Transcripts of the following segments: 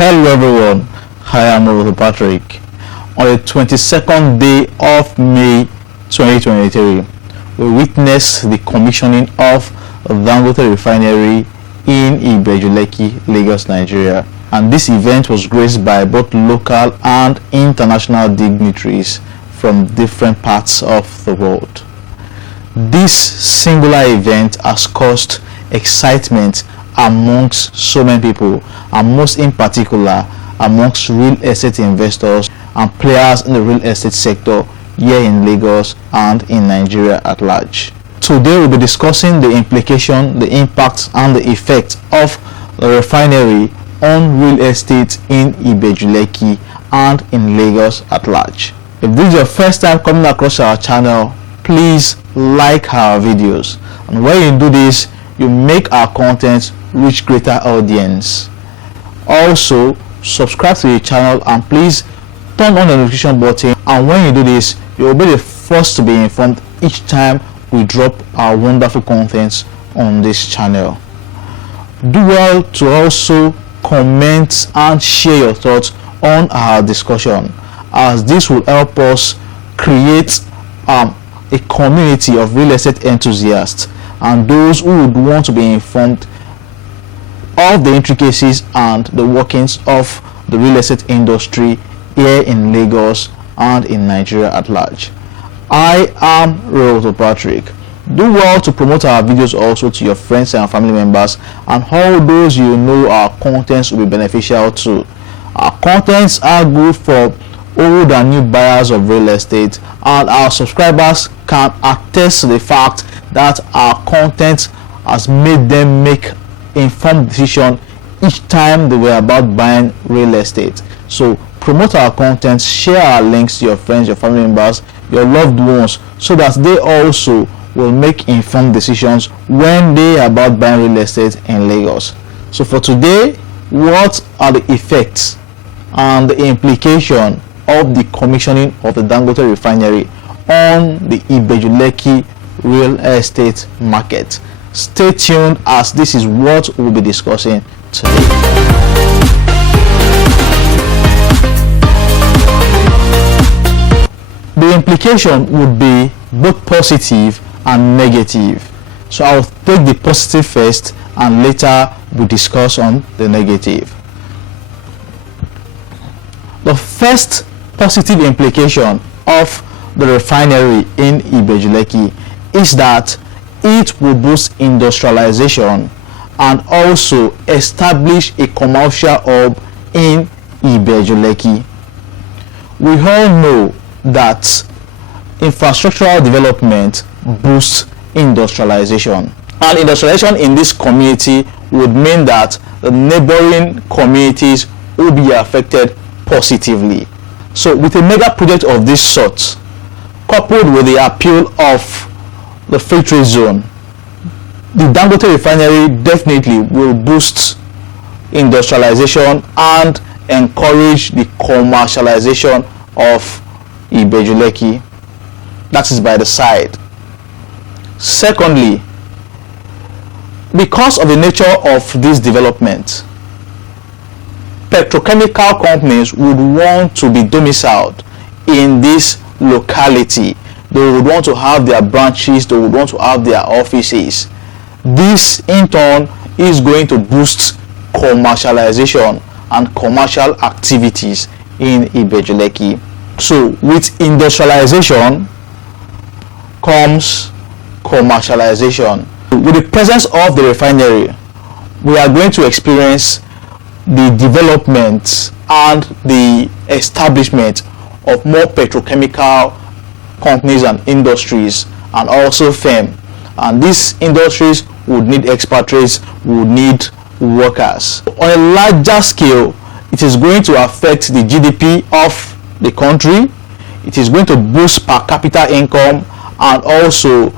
Hello everyone, I am Patrick. On the 22nd day of May 2023, we witnessed the commissioning of Dangote Refinery in Ibeju-Lekki, Lagos, Nigeria. And this event was graced by both local and international dignitaries from different parts of the world. This singular event has caused excitement amongst so many people, and most in particular amongst real estate investors and players in the real estate sector here in Lagos and in Nigeria at large. Today we'll be discussing the implication, the impact and the effect of the refinery on real estate in Ibeju-Lekki and in Lagos at large. If this is your first time coming across our channel, please like our videos, and when you do this, you make our content reach greater audience. Also, subscribe to the channel and please turn on the notification button, and when you do this, you will be the first to be informed each time we drop our wonderful contents on this channel. Do well to also comment and share your thoughts on our discussion, as this will help us create a community of real estate enthusiasts and those who would want to be informed of the intricacies and the workings of the real estate industry here in Lagos and in Nigeria at large. I am Patrick. Do well to promote our videos also to your friends and family members and all those you know our contents will be beneficial to. Our contents are good for old and new buyers of real estate, and our subscribers can attest to the fact that our content has made them make informed decision each time they were about buying real estate. So promote our content, share our links to your friends, your family members, your loved ones, so that they also will make informed decisions when they are about buying real estate in Lagos. So for today, what are the effects and the implication of the commissioning of the Dangote Refinery on the Ibeju-Lekki real estate market? Stay tuned, as this is what we'll be discussing today. The implication would be both positive and negative. So I'll take the positive first and later we'll discuss on the negative. The first positive implication of the refinery in Ibeju-Lekki is that it will boost industrialization and also establish a commercial hub in Ibeju-Lekki. We all know that infrastructural development boosts industrialization, and industrialization in this community would mean that the neighboring communities will be affected positively. So with a mega project of this sort, coupled with the appeal of the free trade zone, the Dangote Refinery definitely will boost industrialization and encourage the commercialization of Ibeju-Lekki. That is by the side. Secondly, because of the nature of this development, petrochemical companies would want to be domiciled in this locality. They would want to have their branches, they would want to have their offices. This in turn is going to boost commercialization and commercial activities in Ibeju-Lekki. So with industrialization comes commercialization. With the presence of the refinery, we are going to experience the development and the establishment of more petrochemical companies and industries, and also firms. And these industries would need expatriates, would need workers. On a larger scale, it is going to affect the GDP of the country. It is going to boost per capita income and also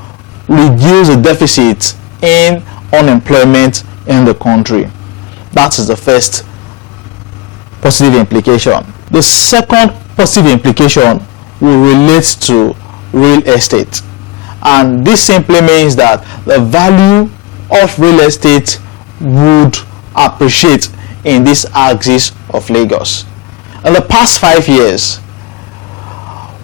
reduce the deficit in unemployment in the country. That is the first positive implication. The second positive implication will relate to real estate, and this simply means that the value of real estate would appreciate in this axis of Lagos. In the past 5 years,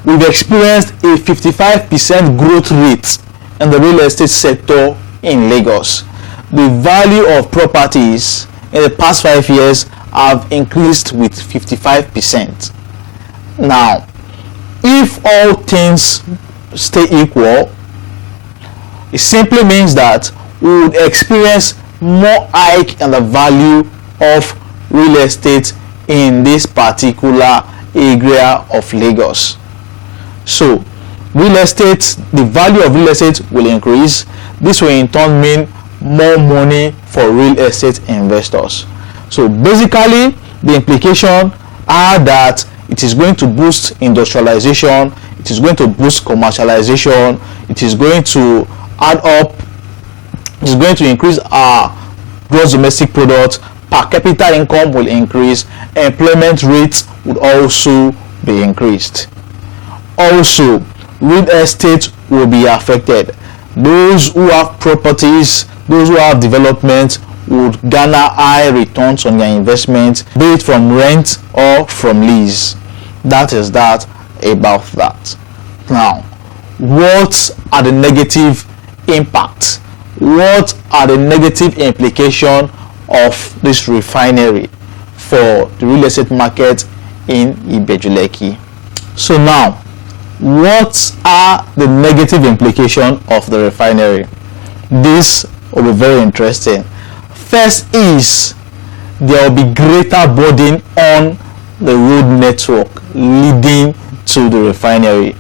we've experienced a 55% growth rate in the real estate sector in Lagos. The value of properties in the past 5 years have increased with 55%. Now, if all things stay equal, it simply means that we would experience more hike in the value of real estate in this particular area of Lagos. So real estate, the value of real estate will increase. This will in turn mean more money for real estate investors. So basically the implication are that it is going to boost industrialization, it is going to boost commercialization, it is going to add up, it is going to increase our gross domestic product, per capita income will increase, employment rates would also be increased. Also, real estate will be affected. Those who have properties, those who have development would garner high returns on their investment, be it from rent or from lease. That is that about that. Now, what are the negative impacts? What are the negative implications of this refinery for the real estate market in Ibeju-Lekki? So now, what are the negative implications of the refinery? This will be very interesting. First is there will be greater burden on the road network leading to the refinery.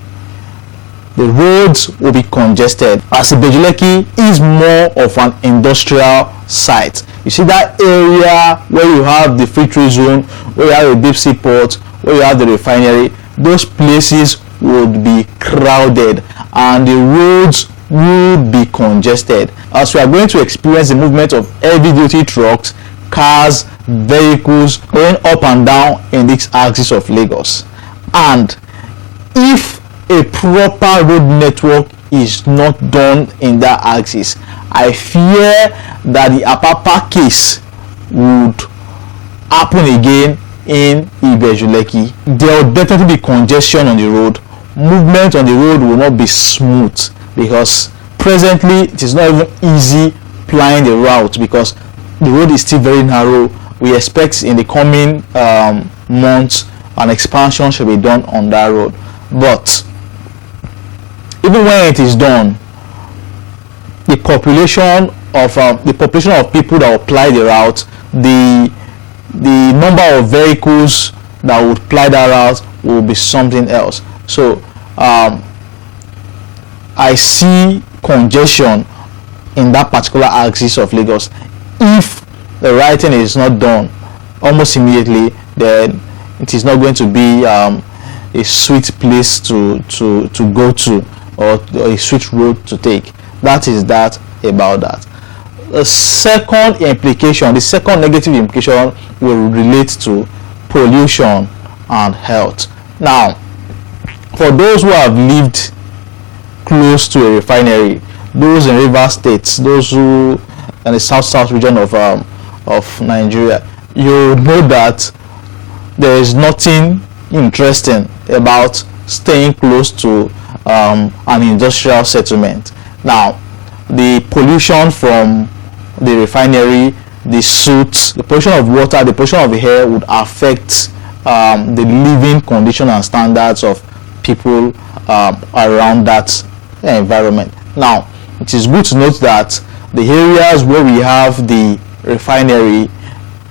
The roads will be congested as Ibeju-Lekki is more of an industrial site. You see that area where you have the free trade zone, where you have the deep sea port, where you have the refinery, those places would be crowded and the roads would be congested, as we are going to experience the movement of heavy duty trucks, cars, vehicles going up and down in this axis of Lagos. And if a proper road network is not done in that axis, I fear that the Apapa case would happen again in Ibeju-Lekki. There will definitely be congestion on the road. Movement on the road will not be smooth because presently it is not even easy plying the route because the road is still very narrow. We expect in the coming months an expansion should be done on that road. But even when it is done, the population of people that will ply the route, the number of vehicles that would ply that route will be something else. So I see congestion in that particular axis of Lagos. If the writing is not done almost immediately, then it is not going to be a sweet place to go to, or a sweet road to take. That is that about that. The second implication, the second negative implication will relate to pollution and health. Now, for those who have lived close to a refinery, those in river states, those who in the south region of Nigeria, you know that there is nothing interesting about staying close to an industrial settlement. Now, the pollution from the refinery, the soot, the pollution of water, the pollution of the air would affect the living condition and standards of people around that environment. Now, it is good to note that the areas where we have the refinery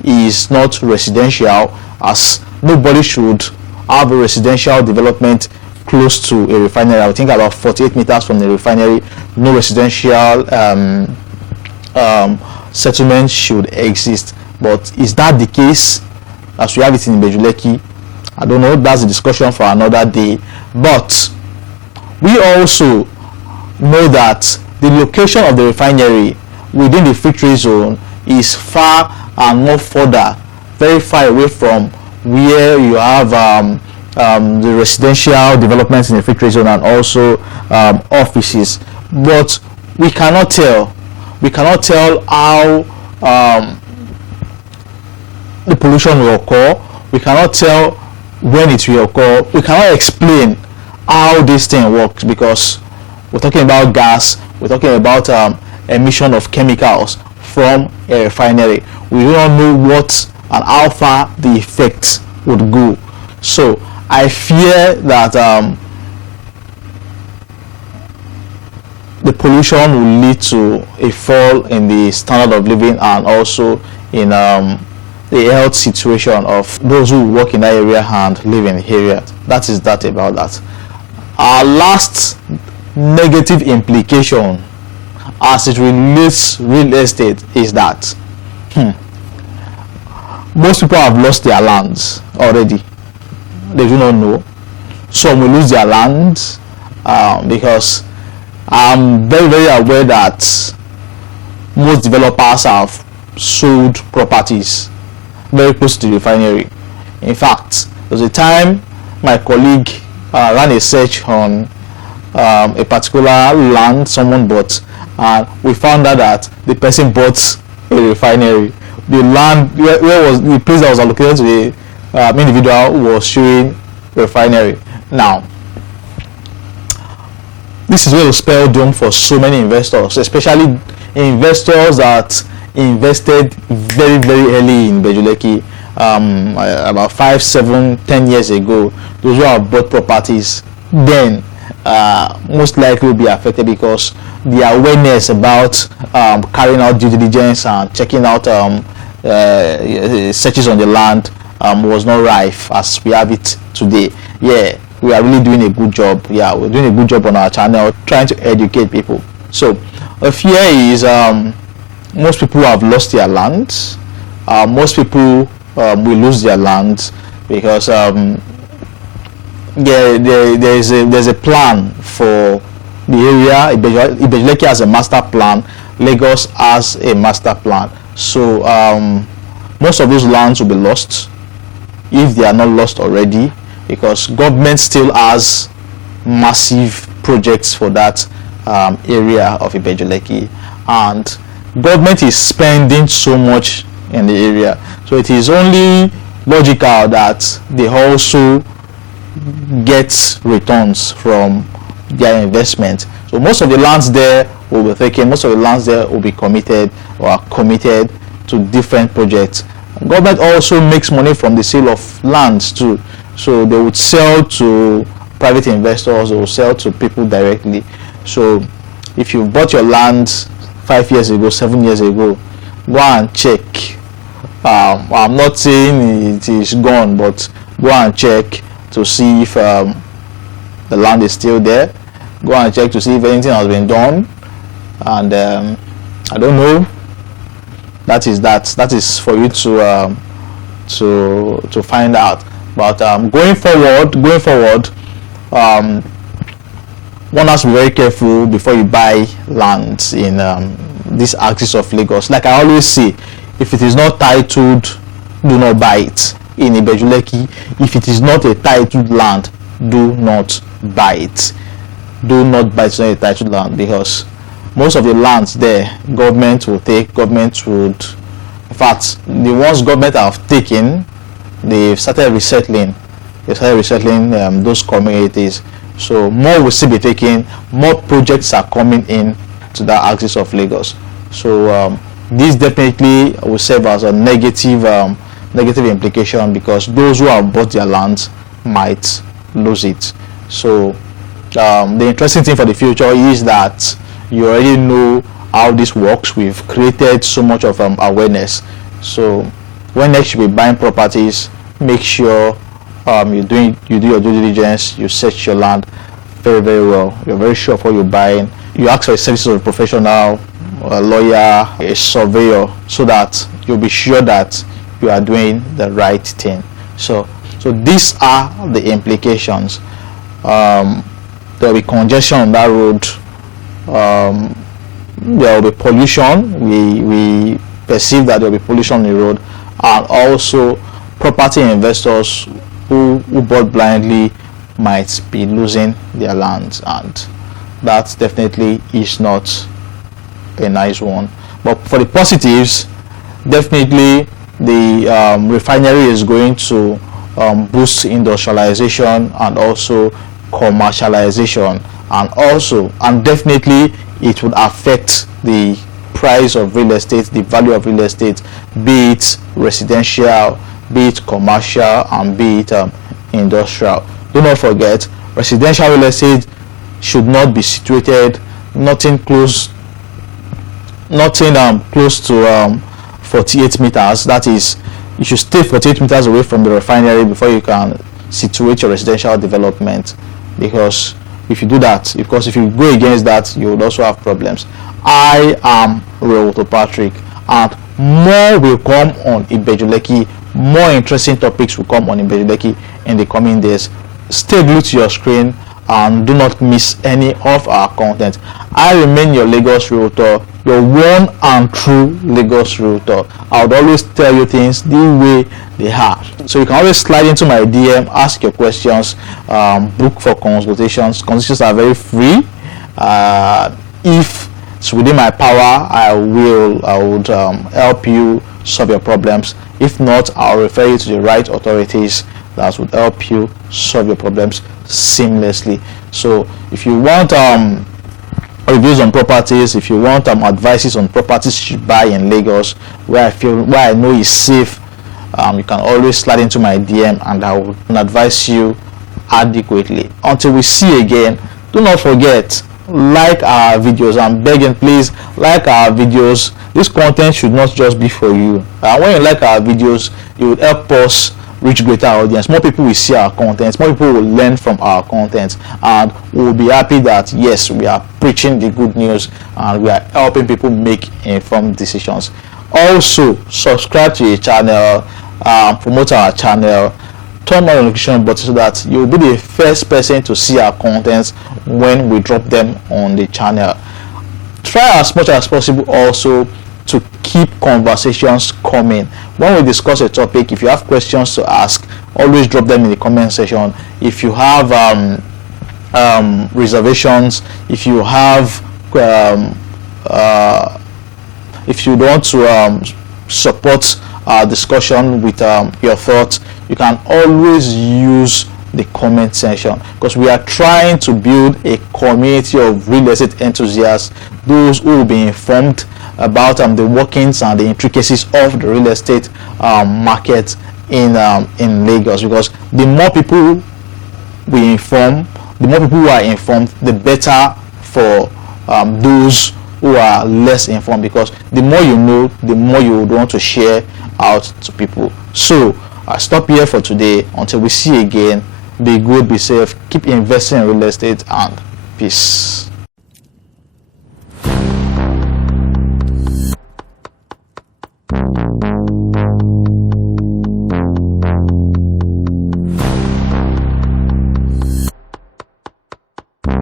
is not residential, as nobody should have a residential development close to a refinery. I think about 48 meters from the refinery, no residential settlement should exist. But is that the case as we have it in Ibeju-Lekki? I don't know, that's a discussion for another day. But we also know that the location of the refinery within the free trade zone is far and more further, very far away from where you have the residential developments in the free trade zone and also offices. But we cannot tell how the pollution will occur. We cannot tell when it will occur. We cannot explain how this thing works, because we're talking about gas, we're talking about emission of chemicals from a refinery. We do not know what and how far the effects would go. So I fear that the pollution will lead to a fall in the standard of living, and also in the health situation of those who work in that area and live in the area. That is that about that. Our last negative implication as it relates real estate is that most people have lost their lands already. They do not know. Some will lose their lands because I'm very, very aware that most developers have sold properties very close to the refinery. In fact, there was a time my colleague ran a search on a particular land someone bought, and we found out that the person bought a refinery. The land where was the place that was allocated to the individual was showing refinery. Now, this is going to spell doom for so many investors, especially investors that invested very, very early in Ibeju-Lekki, about 5, 7, 10 years ago. Those who have bought properties then most likely will be affected, because the awareness about carrying out due diligence and checking out searches on the land was not rife as we have it today. Yeah, we are really doing a good job. Yeah, we're doing a good job on our channel, trying to educate people. So the fear is most people have lost their lands. Most people will lose their lands because there's a plan for the area. Ibeju-Lekki has a master plan. Lagos has a master plan. So most of those lands will be lost, if they are not lost already, because government still has massive projects for that area of Ibeju-Lekki, and government is spending so much in the area, so it is only logical that they also get returns from their investment. So most of the lands there will be taken, most of the lands there will be committed or are committed to different projects. Government also makes money from the sale of lands too, so they would sell to private investors or sell to people directly. So if you bought your land 5 years ago, 7 years ago, go and check. I'm not saying it is gone, but go and check to see if the land is still there. Go and check to see if anything has been done, and I don't know. That is for you to find out. But going forward, one has to be very careful before you buy lands in this axis of Lagos. Like I always say, if it is not titled, do not buy it. In Ibeju-Lekki, if it is not a titled land, do not buy it. Do not buy it, a titled land, because most of the lands there, government will take. Government would, in fact, the ones government have taken, they've started resettling. Those communities. So more will still be taken. More projects are coming in to that axis of Lagos. So this definitely will serve as a negative implication, because those who have bought their land might lose it. So the interesting thing for the future is that you already know how this works. We've created so much of awareness. So when next you be buying properties, make sure you do your due diligence. You search your land very, very well. You're very sure of what you're buying. You ask for the services of a professional, a lawyer, a surveyor, so that you'll be sure that you are doing the right thing. So these are the implications. There will be congestion on that road. There will be pollution. We perceive that there will be pollution on the road, and also property investors who bought blindly might be losing their lands, and that definitely is not a nice one. But for the positives, definitely the refinery is going to boost industrialization and also commercialization, and definitely it would affect the price of real estate, the value of real estate, be it residential, be it commercial, and be it industrial. Do not forget, residential real estate should not be situated nothing close to 48 meters. That is, you should stay 48 meters away from the refinery before you can situate your residential development, because if you do that, because if you go against that, you would also have problems. I am Realtor Patrick, and more will come on Ibeju-Lekki. More interesting topics will come on Ibeju-Lekki in the coming days. Stay glued to your screen and do not miss any of our content. I remain your Lagos Realtor, your one and true Lagos Realtor. I would always tell you things the way they are. So you can always slide into my DM, ask your questions, book for consultations. Consultations are very free. If it's within my power, I would help you solve your problems. If not, I'll refer you to the right authorities that would help you solve your problems seamlessly. So if you want reviews on properties, if you want advices on properties you buy in Lagos, where I know is safe, you can always slide into my DM and I will advise you adequately. Until we see again, do not forget, like our videos. I'm begging, please like our videos. This content should not just be for you. When you like our videos, it will help us reach greater audience. More people will see our content, more people will learn from our content, and we'll be happy that yes, we are preaching the good news and we are helping people make informed decisions. Also, subscribe to the channel, promote our channel, turn on the notification button so that you'll be the first person to see our contents when we drop them on the channel. Try as much as possible also to keep conversations coming. When we discuss a topic, if you have questions to ask, always drop them in the comment section. If you have reservations, if you have if you want to support our discussion with your thoughts, you can always use the comment section, because we are trying to build a community of real estate enthusiasts, those who will be informed about the workings and the intricacies of the real estate market in Lagos. Because the more people we inform, the more people who are informed, the better for those who are less informed, because the more you know, the more you would want to share out to people. So I stop here for today. Until we see again, be good, be safe, keep investing in real estate, and peace.